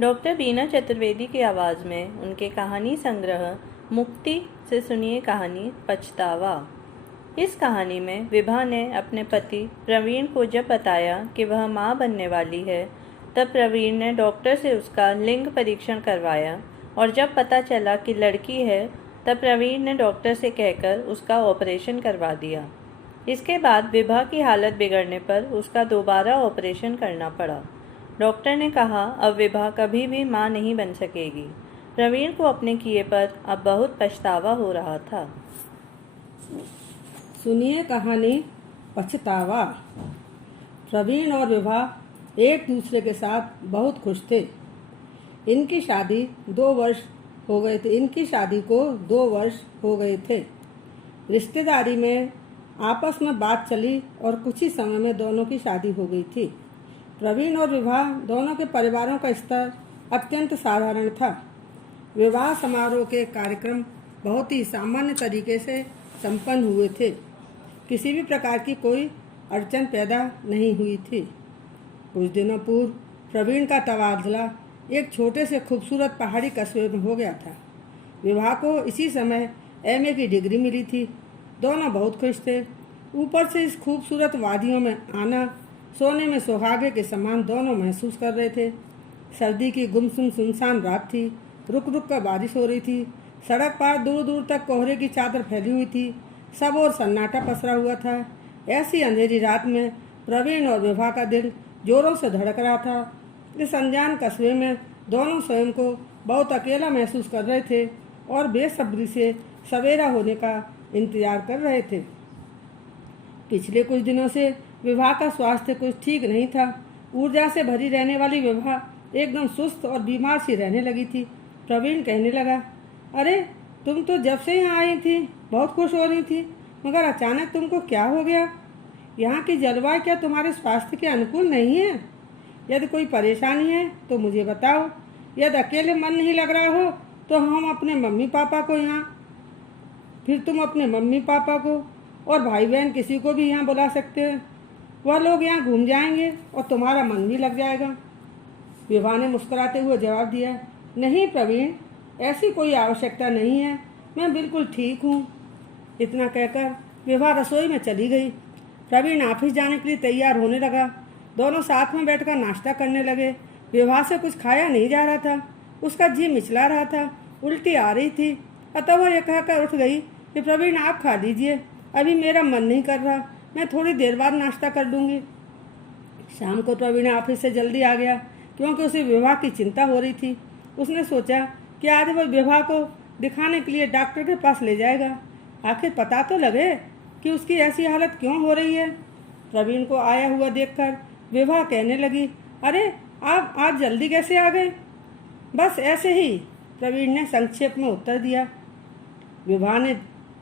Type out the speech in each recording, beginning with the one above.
Doctor बीना चतुर्वेदी की आवाज़ में उनके कहानी संग्रह मुक्ति से सुनिए कहानी पछतावा। इस कहानी में विभा ने अपने पति प्रवीण को जब बताया कि वह माँ बनने वाली है, तब प्रवीण ने डॉक्टर से उसका लिंग परीक्षण करवाया और जब पता चला कि लड़की है, तब प्रवीण ने डॉक्टर से कहकर उसका ऑपरेशन करवा दिया। इसके बाद विभा की हालत बिगड़ने पर उसका दोबारा ऑपरेशन करना पड़ा। डॉक्टर ने कहा अब विभा कभी भी मां नहीं बन सकेगी। प्रवीण को अपने किए पर अब बहुत पछतावा हो रहा था। सुनिए कहानी पछतावा। प्रवीण और विभा एक दूसरे के साथ बहुत खुश थे। इनकी शादी 2 वर्ष हो गए थे। इनकी शादी को 2 वर्ष हो गए थे। रिश्तेदारी में आपस में बात चली और कुछ ही समय में दोनों की शादी हो गई थी। प्रवीण और विवाह दोनों के परिवारों का स्तर अत्यंत साधारण था। विवाह समारोह के कार्यक्रम बहुत ही सामान्य तरीके से संपन्न हुए थे। किसी भी प्रकार की कोई अड़चन पैदा नहीं हुई थी। कुछ दिनों पूर्व प्रवीण का तबादला एक छोटे से खूबसूरत पहाड़ी कस्बे में हो गया था। विवाह को इसी समय एमए की डिग्री मिली थी। दोनों बहुत खुश थे। ऊपर से इस खूबसूरत वादियों में आना सोने में सुहागे के समान दोनों महसूस कर रहे थे। सर्दी की गुमसुम सुनसान रात थी। रुक रुक कर बारिश हो रही थी। सड़क पर दूर दूर तक कोहरे की चादर फैली हुई थी। सब और सन्नाटा पसरा हुआ था। ऐसी अंधेरी रात में प्रवीण और विभा का दिल जोरों से धड़क रहा था। इस अनजान कस्बे में दोनों स्वयं को बहुत अकेला महसूस कर रहे थे और बेसब्री से सवेरा होने का इंतजार कर रहे थे। पिछले कुछ दिनों से विभा का स्वास्थ्य कुछ ठीक नहीं था। ऊर्जा से भरी रहने वाली विभा एकदम सुस्त और बीमार सी रहने लगी थी। प्रवीण कहने लगा, अरे तुम तो जब से यहाँ आई थी बहुत खुश हो रही थी, मगर अचानक तुमको क्या हो गया? यहाँ की जलवायु क्या तुम्हारे स्वास्थ्य के अनुकूल नहीं है? यदि कोई परेशानी है तो मुझे बताओ। यदि अकेले मन नहीं लग रहा हो तो हम अपने मम्मी पापा को यहाँ, फिर तुम अपने मम्मी पापा को और भाई बहन किसी को भी यहाँ बुला सकते हैं। वह लोग यहाँ घूम जाएंगे और तुम्हारा मन भी लग जाएगा। विभा ने मुस्कुराते हुए जवाब दिया, नहीं प्रवीण, ऐसी कोई आवश्यकता नहीं है, मैं बिल्कुल ठीक हूँ। इतना कहकर विभा रसोई में चली गई। प्रवीण ऑफिस जाने के लिए तैयार होने लगा। दोनों साथ में बैठकर नाश्ता करने लगे। विभा से कुछ खाया नहीं जा रहा था। उसका जी मिचला रहा था, उल्टी आ रही थी। अतः वह यह कहकर उठ गई कि प्रवीण आप खा लीजिए, अभी मेरा मन नहीं कर रहा, मैं थोड़ी देर बाद नाश्ता कर लूँगी। शाम को प्रवीण ऑफिस से जल्दी आ गया क्योंकि उसे विवाह की चिंता हो रही थी। उसने सोचा कि आज वह विवाह को दिखाने के लिए डॉक्टर के पास ले जाएगा। आखिर पता तो लगे कि उसकी ऐसी हालत क्यों हो रही है। प्रवीण को आया हुआ देखकर विवाह कहने लगी, अरे आप आज जल्दी कैसे आ गए? बस ऐसे ही, प्रवीण ने संक्षेप में उत्तर दिया। विभा ने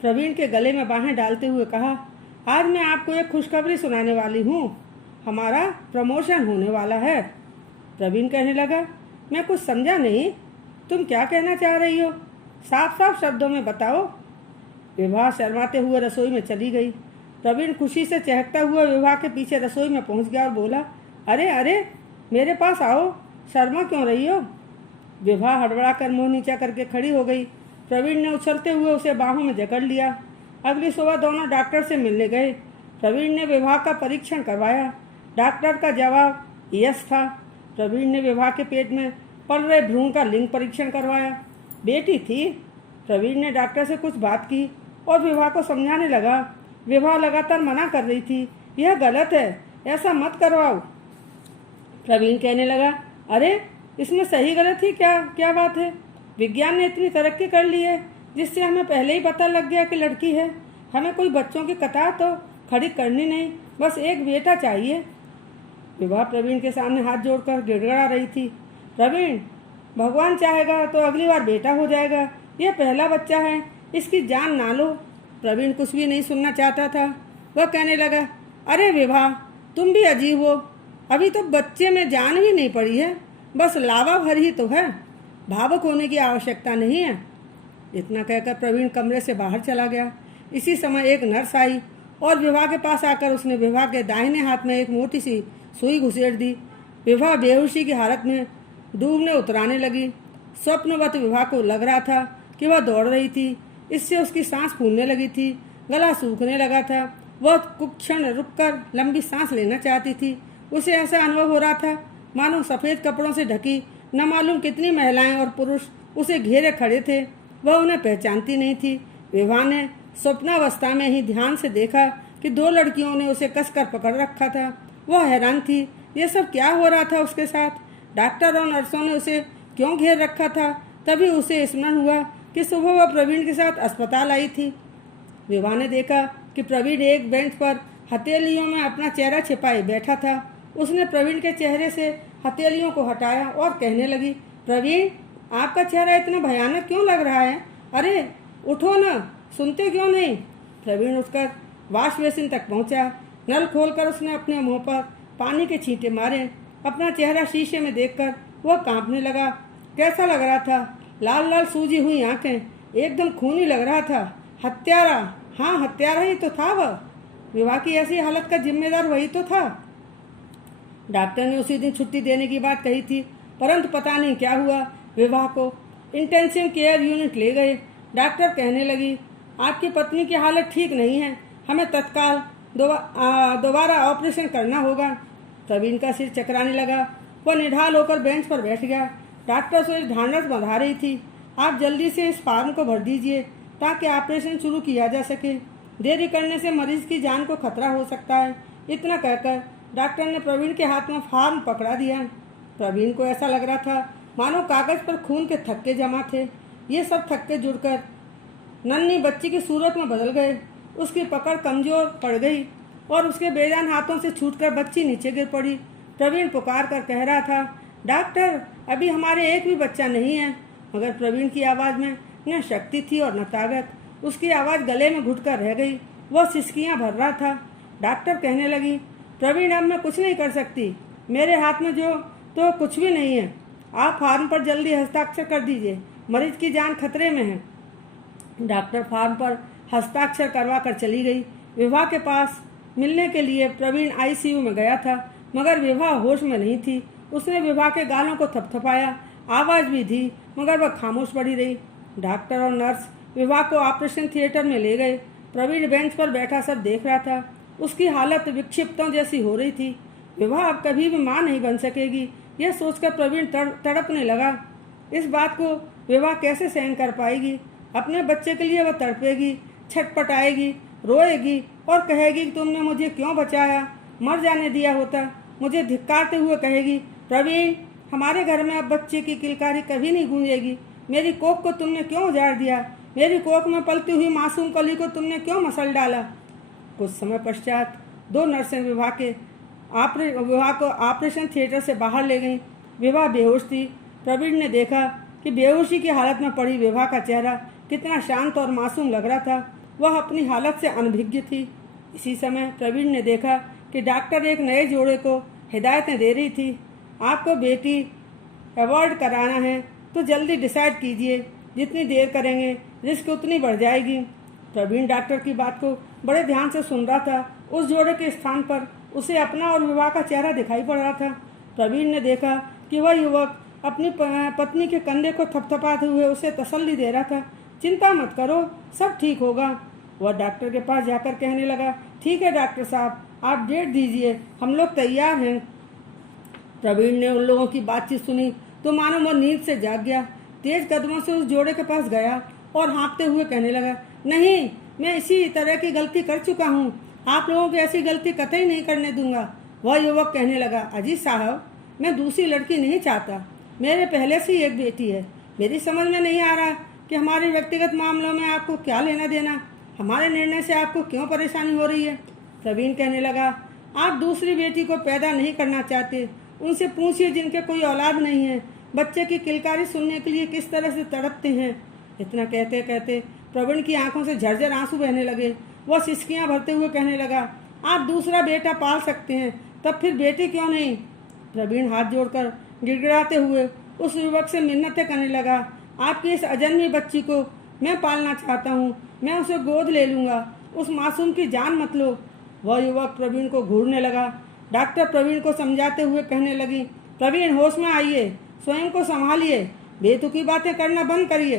प्रवीण के गले में बाहें डालते हुए कहा, आज मैं आपको एक खुशखबरी सुनाने वाली हूँ। हमारा प्रमोशन होने वाला है। प्रवीण कहने लगा, मैं कुछ समझा नहीं, तुम क्या कहना चाह रही हो? साफ साफ शब्दों में बताओ। विभा शर्माते हुए रसोई में चली गई। प्रवीण खुशी से चहकता हुआ विभा के पीछे रसोई में पहुँच गया और बोला, अरे अरे मेरे पास आओ, शर्मा क्यों रही हो? विभा हड़बड़ा कर मुँह नीचा करके खड़ी हो गई। प्रवीण ने उछलते हुए उसे बाहों में जकड़ लिया। अगली सुबह दोनों डॉक्टर से मिलने गए। प्रवीण ने विभा का परीक्षण करवाया। डॉक्टर का जवाब यस था। प्रवीण ने विभा के पेट में पल रहे भ्रूण का लिंग परीक्षण करवाया। बेटी थी। प्रवीण ने डॉक्टर से कुछ बात की और विभा को समझाने लगा। विभा लगातार मना कर रही थी, यह गलत है, ऐसा मत करवाओ। प्रवीण कहने लगा, अरे इसमें सही गलत ही क्या बात है? विज्ञान ने इतनी तरक्की कर ली है जिससे हमें पहले ही पता लग गया कि लड़की है। हमें कोई बच्चों की कतार तो खड़ी करनी नहीं, बस एक बेटा चाहिए। विभा प्रवीण के सामने हाथ जोड़कर गिड़गड़ा रही थी। प्रवीण, भगवान चाहेगा तो अगली बार बेटा हो जाएगा। यह पहला बच्चा है, इसकी जान ना लो। प्रवीण कुछ भी नहीं सुनना चाहता था। वह कहने लगा, अरे विभा, तुम भी अजीब हो। अभी तो बच्चे में जान भी नहीं पड़ी है, बस लावा भर ही तो है। भावुक होने की आवश्यकता नहीं है। इतना कहकर प्रवीण कमरे से बाहर चला गया। इसी समय एक नर्स आई और विभा के पास आकर उसने विभा के दाहिने हाथ में एक मोटी सी सुई घुसेड़ दी। विभा बेहोशी की हालत में डूबने उतराने लगी। स्वप्नवत विभा को लग रहा था कि वह दौड़ रही थी। इससे उसकी सांस फूलने लगी थी, गला सूखने लगा था। वह कुछ क्षण रुककर लंबी सांस लेना चाहती थी। उसे ऐसा अनुभव हो रहा था मानो सफ़ेद कपड़ों से ढकी न मालूम कितनी महिलाएं और पुरुष उसे घेरे खड़े थे। वह उन्हें पहचानती नहीं थी। विभा ने स्वप्नावस्था में ही ध्यान से देखा कि 2 लड़कियों ने उसे कसकर पकड़ रखा था। वह हैरान थी, ये सब क्या हो रहा था उसके साथ। डॉक्टर और नर्सों ने उसे क्यों घेर रखा था। तभी उसे स्मरण हुआ कि सुबह वह प्रवीण के साथ अस्पताल आई थी। विभा ने देखा कि प्रवीण एक बेंच पर हथेलियों में अपना चेहरा छिपाए बैठा था। उसने प्रवीण के चेहरे से हथेलियों को हटाया और कहने लगी, प्रवीण, आपका चेहरा इतना भयानक क्यों लग रहा है? अरे उठो न, सुनते क्यों नहीं? प्रवीण उठकर वॉश बेसिन तक पहुंचा। नल खोलकर उसने अपने मुंह पर पानी के छींटे मारे। अपना चेहरा शीशे में देखकर वह कांपने लगा। कैसा लग रहा था? लाल लाल सूजी हुई आंखें, एकदम खूनी लग रहा था। हत्यारा, हाँ हत्यारा ही तो था वह। विवाह की ऐसी हालत का जिम्मेदार वही तो था। डॉक्टर ने उसी दिन छुट्टी देने की बात कही थी, परंतु पता नहीं क्या हुआ। विवाह को इंटेंसिव केयर यूनिट ले गए। डॉक्टर कहने लगी, आपकी पत्नी की हालत ठीक नहीं है, हमें तत्काल दोबारा ऑपरेशन करना होगा। प्रवीण का सिर चकराने लगा। वह निढाल होकर बेंच पर बैठ गया। डॉक्टर उसे ढांढस बंधा रही थी। आप जल्दी से इस फॉर्म को भर दीजिए ताकि ऑपरेशन शुरू किया जा सके। देरी करने से मरीज की जान को खतरा हो सकता है। इतना कहकर डॉक्टर ने प्रवीण के हाथ में फॉर्म पकड़ा दिया। प्रवीण को ऐसा लग रहा था मानो कागज पर खून के थक्के जमा थे। ये सब थक्के जुड़कर नन्ही बच्ची की सूरत में बदल गए। उसकी पकड़ कमजोर पड़ गई और उसके बेजान हाथों से छूटकर बच्ची नीचे गिर पड़ी। प्रवीण पुकार कर कह रहा था, डॉक्टर, अभी हमारे एक भी बच्चा नहीं है। मगर प्रवीण की आवाज़ में न शक्ति थी और न ताकत। उसकी आवाज़ गले में घुटकर रह गई। वह सिसकियां भर रहा था। डॉक्टर कहने लगी, प्रवीण, अब मैं कुछ नहीं कर सकती। मेरे हाथ में जो तो कुछ भी नहीं है। आप फॉर्म पर जल्दी हस्ताक्षर कर दीजिए, मरीज की जान खतरे में है। डॉक्टर फॉर्म पर हस्ताक्षर करवा कर चली गई। विभा के पास मिलने के लिए प्रवीण आईसीयू में गया था, मगर विभा होश में नहीं थी। उसने विभा के गालों को थपथपाया, आवाज़ भी दी, मगर वह खामोश पड़ी रही। डॉक्टर और नर्स विभा को ऑपरेशन थिएटर में ले गए। प्रवीण बेंच पर बैठा सब देख रहा था। उसकी हालत विक्षिप्तों जैसी हो रही थी। विभा अब कभी भी मां नहीं बन सकेगी, यह सोचकर प्रवीण तड़पने लगा। इस बात को विभा कैसे सहन कर पाएगी? अपने बच्चे के लिए वह तड़पेगी, छटपटाएगी, रोएगी और कहेगी कि तुमने मुझे क्यों बचाया, मर जाने दिया होता। मुझे धिक्कारते हुए कहेगी, प्रवीण, हमारे घर में अब बच्चे की किलकारी कभी नहीं गूंजेगी। मेरी कोख को तुमने क्यों उजाड़ दिया? मेरी कोख में पलती हुई मासूम कली को तुमने क्यों मसल डाला? कुछ समय पश्चात 2 नर्सें विभा को ऑपरेशन थिएटर से बाहर ले गईं। विभा बेहोश थी। प्रवीण ने देखा कि बेहोशी की हालत में पड़ी विभा का चेहरा कितना शांत और मासूम लग रहा था। वह अपनी हालत से अनभिज्ञ थी। इसी समय प्रवीण ने देखा कि डॉक्टर एक नए जोड़े को हिदायतें दे रही थी। आपको बेटी अवॉइड कराना है तो जल्दी डिसाइड कीजिए। जितनी देर करेंगे रिस्क उतनी बढ़ जाएगी। प्रवीण डॉक्टर की बात को बड़े ध्यान से सुन रहा था। उस जोड़े के स्थान पर उसे अपना और विभा का चेहरा दिखाई पड़ रहा था। प्रवीण ने देखा कि वह युवक अपनी पत्नी के कंधे को थपथपाते हुए उसे तसल्ली दे रहा था। चिंता मत करो, सब ठीक होगा। वह डॉक्टर के पास जाकर कहने लगा, ठीक है डॉक्टर साहब, आप डेट दीजिए, हम लोग तैयार हैं। प्रवीण ने उन लोगों की बातचीत सुनी तो मानो वह नींद से जाग गया। तेज कदमों से उस जोड़े के पास गया और हाँफते हुए कहने लगा, नहीं, मैं इसी तरह की गलती कर चुका हूँ। आप लोगों की ऐसी गलती कतई नहीं करने दूंगा। वह युवक कहने लगा, अजीज साहब, मैं दूसरी लड़की नहीं चाहता। मेरे पहले से ही एक बेटी है। मेरी समझ में नहीं आ रहा कि हमारे व्यक्तिगत मामलों में आपको क्या लेना देना। हमारे निर्णय से आपको क्यों परेशानी हो रही है? प्रवीण कहने लगा, आप दूसरी बेटी को पैदा नहीं करना चाहते। उनसे पूछिए जिनके कोई औलाद नहीं है, बच्चे की किलकारी सुनने के लिए किस तरह से तड़पते हैं। इतना कहते कहते प्रवीण की आंखों से झरझर आंसू बहने लगे। वह सिसकियां भरते हुए कहने लगा, आप दूसरा बेटा पाल सकते हैं, तब फिर बेटी क्यों नहीं? प्रवीण हाथ जोड़कर गिड़गिड़ाते हुए उस युवक से मिन्नतें करने लगा, आपकी इस अजन्मी बच्ची को मैं पालना चाहता हूँ, मैं उसे गोद ले लूँगा, उस मासूम की जान मत लो। वह युवक प्रवीण को घूरने लगा। डॉक्टर प्रवीण को समझाते हुए कहने लगी, प्रवीण, होश में आइए, स्वयं को संभालिए, बेतुकी बातें करना बंद करिए।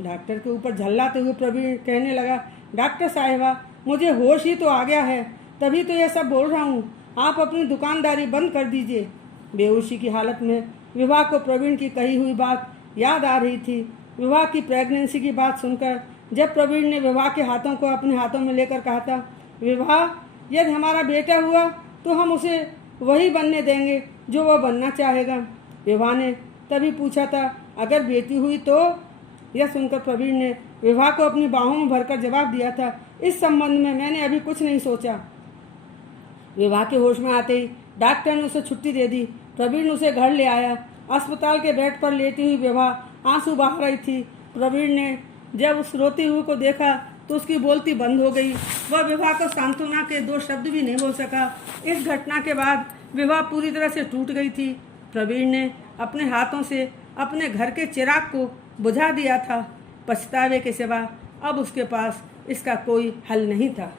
डॉक्टर के ऊपर झल्लाते हुए प्रवीण कहने लगा, डॉक्टर साहिबा, मुझे होश ही तो आ गया है, तभी तो यह सब बोल रहा हूँ। आप अपनी दुकानदारी बंद कर दीजिए। बेहोशी की हालत में विभा को प्रवीण की कही हुई बात याद आ रही थी। विभा की प्रेगनेंसी की बात सुनकर जब प्रवीण ने विभा के हाथों को अपने हाथों में लेकर कहा था, विभा, यदि हमारा बेटा हुआ तो हम उसे वही बनने देंगे जो वह बनना चाहेगा। विभा ने तभी पूछा था, अगर बेटी हुई तो? यह सुनकर प्रवीण ने विभा को अपनी बाहों में भरकर जवाब दिया था, इस संबंध में मैंने अभी कुछ नहीं सोचा। विभा के होश में आते ही डॉक्टर ने उसे छुट्टी दे दी। प्रवीण उसे घर ले आया। अस्पताल के बेड पर लेटी हुई विभा आंसू बहा रही थी। प्रवीण ने जब उस रोती हुई को देखा तो उसकी बोलती बंद हो गई। वह विभा को सांत्वना के दो शब्द भी नहीं बोल सका। इस घटना के बाद विभा पूरी तरह से टूट गई थी। प्रवीण ने अपने हाथों से अपने घर के चिराग को बुझा दिया था। पछतावे के सिवा अब उसके पास इसका कोई हल नहीं था।